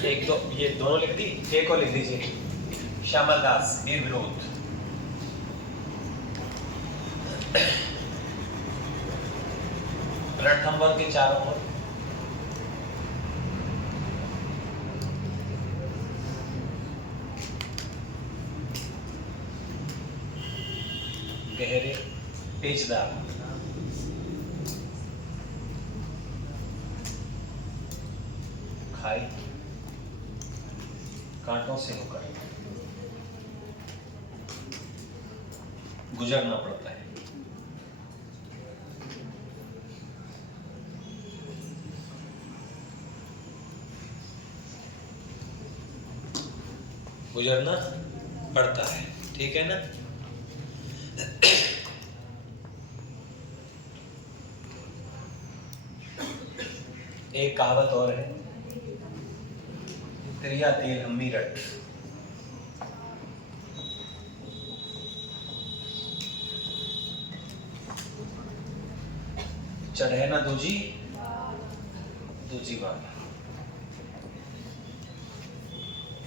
एक तो ये दोनों लिख दी, एक और लिख दीजिए, श्यामल दास वीर विनोद। रणथंभौर के चारों ओर गहरे पेचदार खाई कांटों से होकर गुजरना पड़ता है। गुजरना पड़ता है, ठीक है ना। एक कहावत और है, त्रिया तेल हम्मी रट। चढ़े ना दूजी दूजी बात।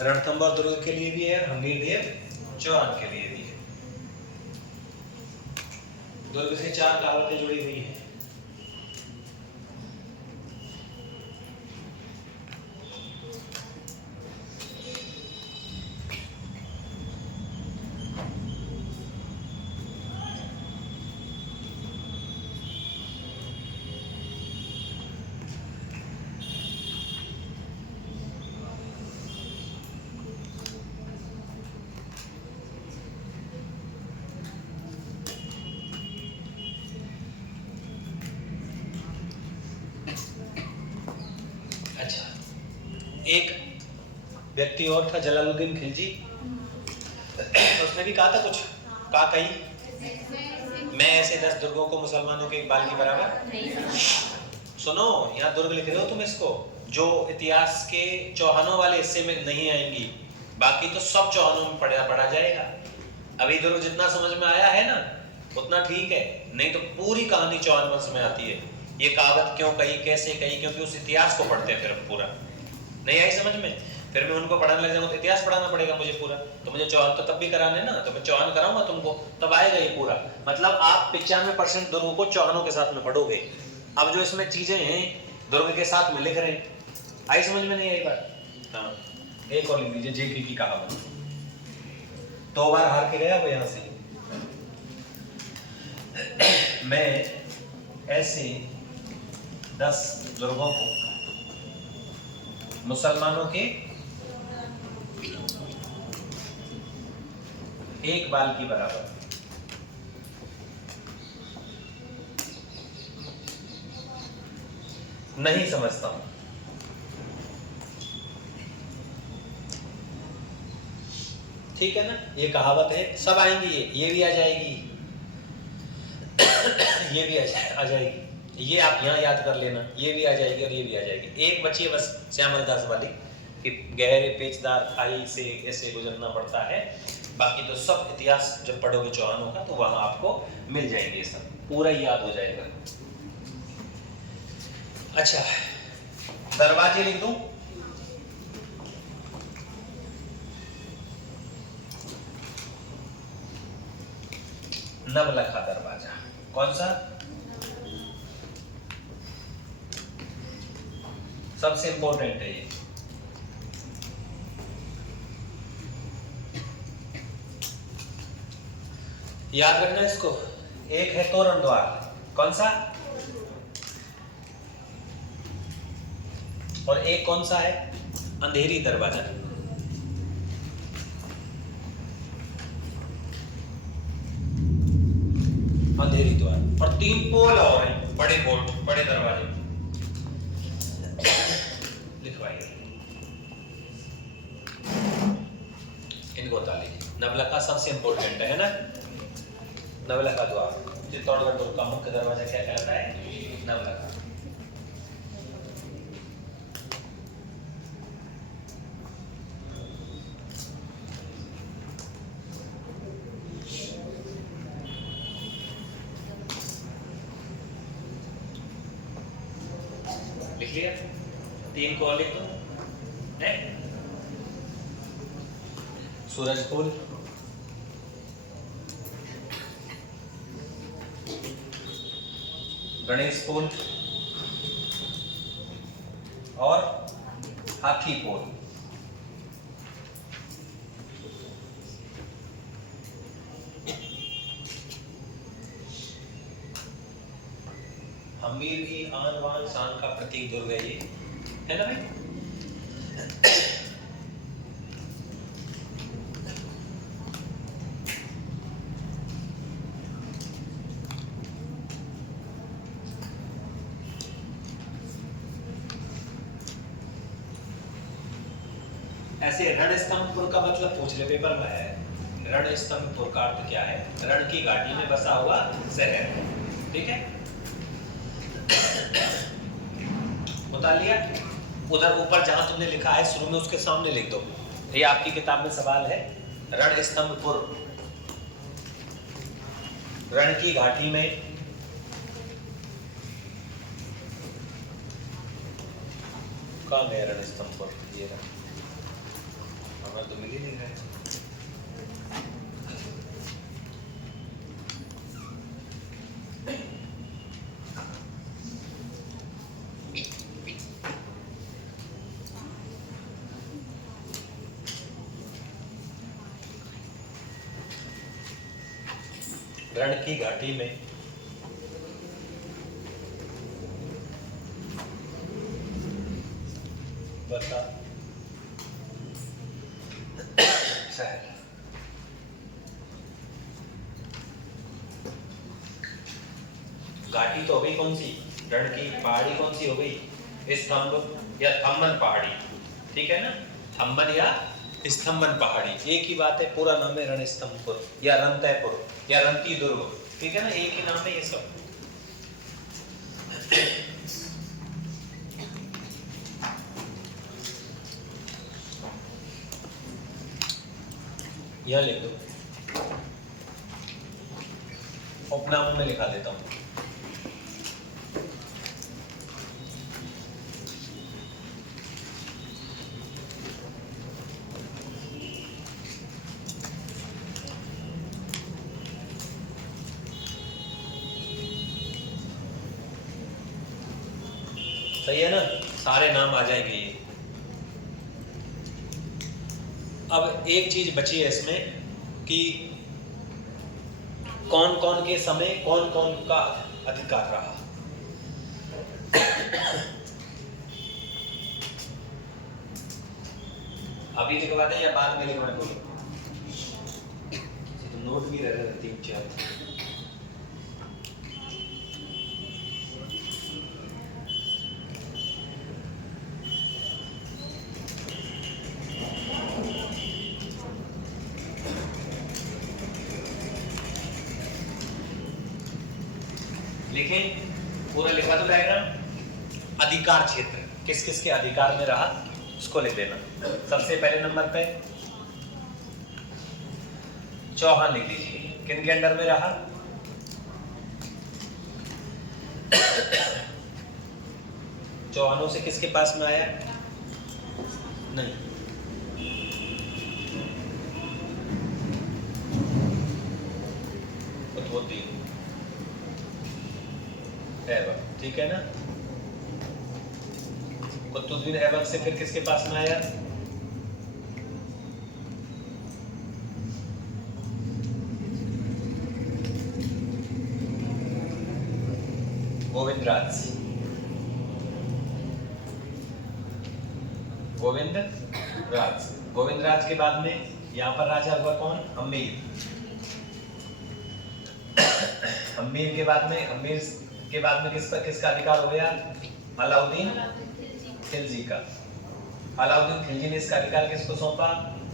रणथंभौर दुर्ग के लिए भी है, हमीरदेव चौहान के लिए भी है। दुर्ग से 4 कहावतें जुड़ी हुई हैं। एक व्यक्ति और था, जलालुद्दीन खिलजी, उसने भी कहा था कुछ, कहा कहीं मैं ऐसे 10 दुर्गों को मुसलमानों के एक बाल की बराबर। सुनो, यहाँ दुर्ग लिख रहे हो तुम इसको, जो इतिहास के चौहानों वाले हिस्से में नहीं आएंगी, बाकी तो सब चौहानों में पढ़ा जाएगा। अभी दुर्ग जितना समझ में आया है ना उतना ठीक है, नहीं तो पूरी कहानी चौहान वंश में आती है। ये कहावत क्यों कही, कैसे कही, क्योंकि उस इतिहास को पढ़ते हैं फिर पूरा। नहीं आई समझ में, फिर मैं उनको पढ़ाने लग जाऊंगा तो इतिहास पढ़ाना पड़ेगा मुझे पूरा, तो मुझे चौहान तो तब भी कराने ना, तो मैं चौहान कराऊंगा तुमको, तब आएगा ये पूरा। मतलब आप 95% दुर्ग को चौहानों के साथ में पढ़ोगे। अब जो इसमें चीजें हैं दुर्ग के साथ में लिख रहे हैं, आई समझ में नहीं आई बात। हाँ, एक और लिख लीजिए, जेके की कहावत। 2 बार हार के गया वो यहाँ से। मैं ऐसे 10 दुर्गों को मुसलमानों के एक बाल की बराबर नहीं समझता हूं। ठीक है ना, ये कहावत है, सब आएंगी, ये भी आ जाएगी, ये भी आ जाएगी, ये आप यहाँ याद कर लेना, ये भी आ जाएगी और ये भी आ जाएगी। एक बची है बस श्यामल दास वाली कि गहरे पेचदार खाई से ऐसे गुजरना पड़ता है, बाकी तो सब इतिहास जब पढ़ोगे चौहानों का तो वहां आपको मिल जाएंगे, सब पूरा याद हो जाएगा। अच्छा, दरवाजे लिख दूं, नवलखा दरवाजा, कौन सा? सबसे इंपॉर्टेंट है ये। याद रखना इसको। एक है तोरण द्वार, कौन सा? और एक कौन सा है? अंधेरी दरवाजा। अंधेरी द्वार। और 3 पोल और हैं, बड़े पोल, बड़े दरवाजे लिखवाइए, इनको बता लीजिए। नवलखा सबसे इंपॉर्टेंट है ना, नवलखा द्वार। चित्तौड़गढ़ दुर्ग का मुख्य दरवाजा क्या कहलाता है? नवलखा। लिख लिया? 3 को लिख दो, है। सूरजपुर, गणेशपुर और हाथीपुर। हमीर की आन बान शान का प्रतीक दुर्ग है ये, है ना भाई। ऐसे रणस्तंभपुर का मतलब पूछ ले पेपर में है। रणस्तंभपुर का अर्थ क्या है? रण की घाटी में बसा हुआ शहर, ठीक है। उतार लिया। उधर ऊपर जहां तुमने लिखा है शुरू में उसके सामने लिख दो, ये आपकी किताब में सवाल है। रणस्तंभपुर, रण की घाटी में कहाँ गया रणस्तंभपुर? ये रहा, हमें तो मिल ही नहीं रहा है। रण की घाटी में बता शहर। घाटी तो हो गई कौन सी? रण की। पहाड़ी कौन सी हो गई? स्तंभ या थम्बन पहाड़ी, ठीक है ना। थम्बन या स्तंभन पहाड़ी एक ही बात है, पूरा नाम है रणस्तंभपुर या रणतयपुर या रणती दुर्ग, ठीक है ना, एक ही नाम है ये सब। यह लिख दो, उपनाम में लिखा देता हूं। सही है ना, सारे नाम आ जाएंगे ये। अब एक चीज बची है इसमें कि कौन कौन के समय कौन कौन का अधिकार रहा। अभी लिखवा दें या बाद में लिखवा दो? तो नोट भी रह 3-4। लिखें, पूरा लिखा तो डायग्राम। अधिकार क्षेत्र किस किस के अधिकार में रहा उसको लिख देना। सबसे पहले नंबर पे चौहान लिख दीजिए, किन के अंडर में रहा? चौहानों से किसके पास में आया? नहीं, ऐबक, ठीक है ना। कुतुबुद्दीन ऐबक से फिर किसके पास में आया? गोविंदराज। गोविंदराज, गोविंदराज के बाद में यहाँ पर राजा हुआ कौन? हम्मीर। हम्मीर के बाद में किसका अधिकार हो गया? अलाउद्दीन खिलजी का। अलाउद्दीन खिलजी ने इसका अधिकार किसको सौंपा?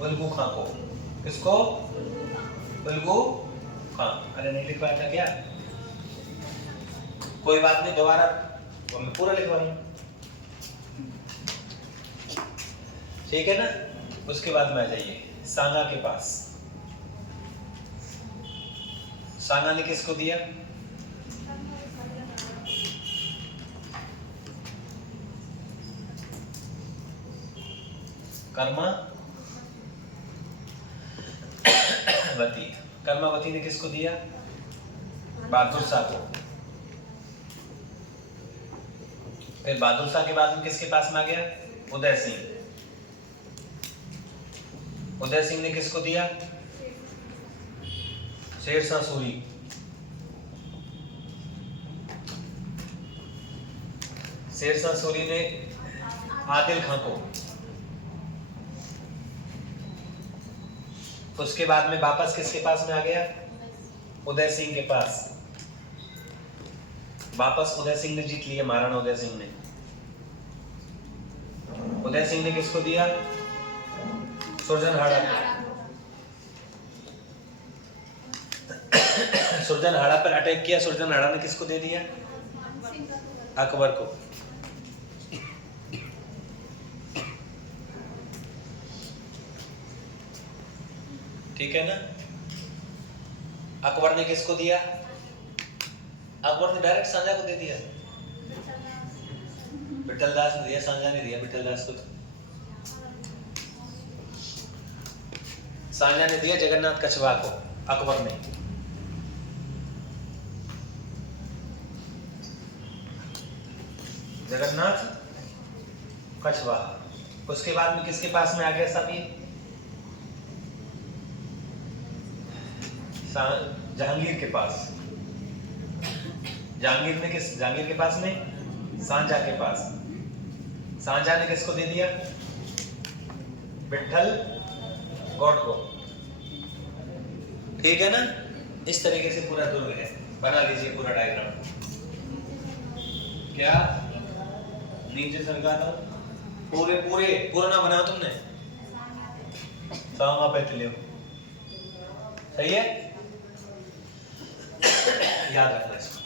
उलगू खां को। किसको? उलगू खां। अरे नहीं लिख पाया था क्या? कोई बात नहीं, दोबारा मैं पूरा लिखवाऊंगा, ठीक है ना। उसके बाद में आ जाइए सांगा के पास। सांगा ने किसको दिया? कर्मवती। कर्मवती ने किसको दिया? बहादुर शाह को। फिर बहादुर शाह के बाद में किसके पास में आ गया? उदय सिंह। उदय सिंह ने किसको दिया? शेरशाह सूरी। शेरशाह सूरी ने आदिल खां को। उसके बाद में वापस किसके पास में आ गया? उदय सिंह के पास। वापस उदय सिंह ने जीत लिया, महाराणा उदय सिंह ने। उदय सिंह ने किसको दिया? सुरजनहाड़ा को। सुरजनहाड़ा पर अटैक किया, सुरजनहाड़ा ने किसको दे दिया? अकबर को। ठीक है ना? अकबर ने किसको दिया? अकबर ने डायरेक्ट सांझा को दे दिया। विठलदास ने दिया, सांझा ने दिया विठलदास को। सांझा ने दिया जगन्नाथ कछवा को, अकबर ने। जगन्नाथ कछवा। उसके बाद में किसके पास में आ गया साहब? ये जहांगीर के पास। जहांगीर के पास में सांझा के पास। सांझा ने किसको दे दिया? विठल गौड़ को। ठीक है ना? इस तरीके से पूरा दुर्ग है। बना लीजिए पूरा डायग्राम। क्या नीचे सरका था? पूरा ना बनाओ तुमने। सामा पैतलियो। सही है? याद रखना इसको।